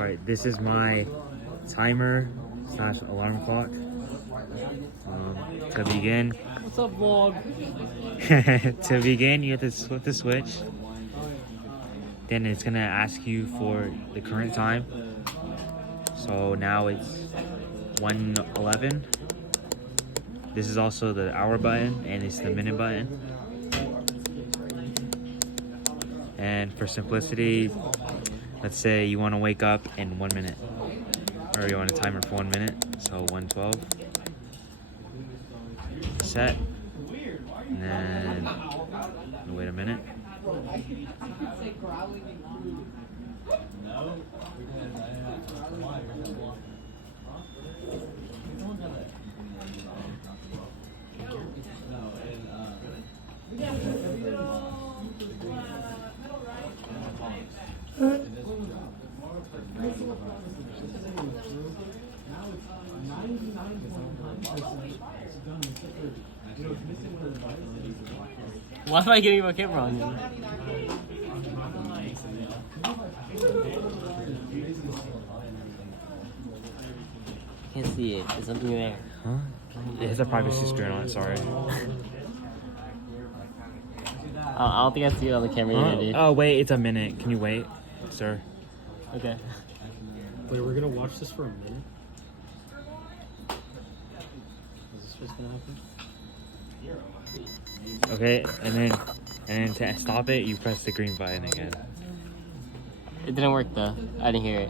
Alright, this is my timer slash alarm clock. To begin, What's up, vlog? to begin, you have to flip the switch. Then it's gonna ask you for the current time. So now it's 1:11. This is also the hour button, and it's the minute button. And for simplicity, let's say you want to wake up in 1 minute, or you want a timer for 1 minute. So 1:12. Set. And then wait a minute. Why am I getting my camera on you? Can't see it. There's something there. Huh? It has a privacy screen on it, sorry. I don't think I see it on the camera Huh? either, dude. Oh, wait, it's a minute. Can you wait, sir? Okay. Wait, we're gonna watch this for a minute? Is this what's gonna happen? Okay, and then to stop it, you press the green button again. It didn't work though. I didn't hear it.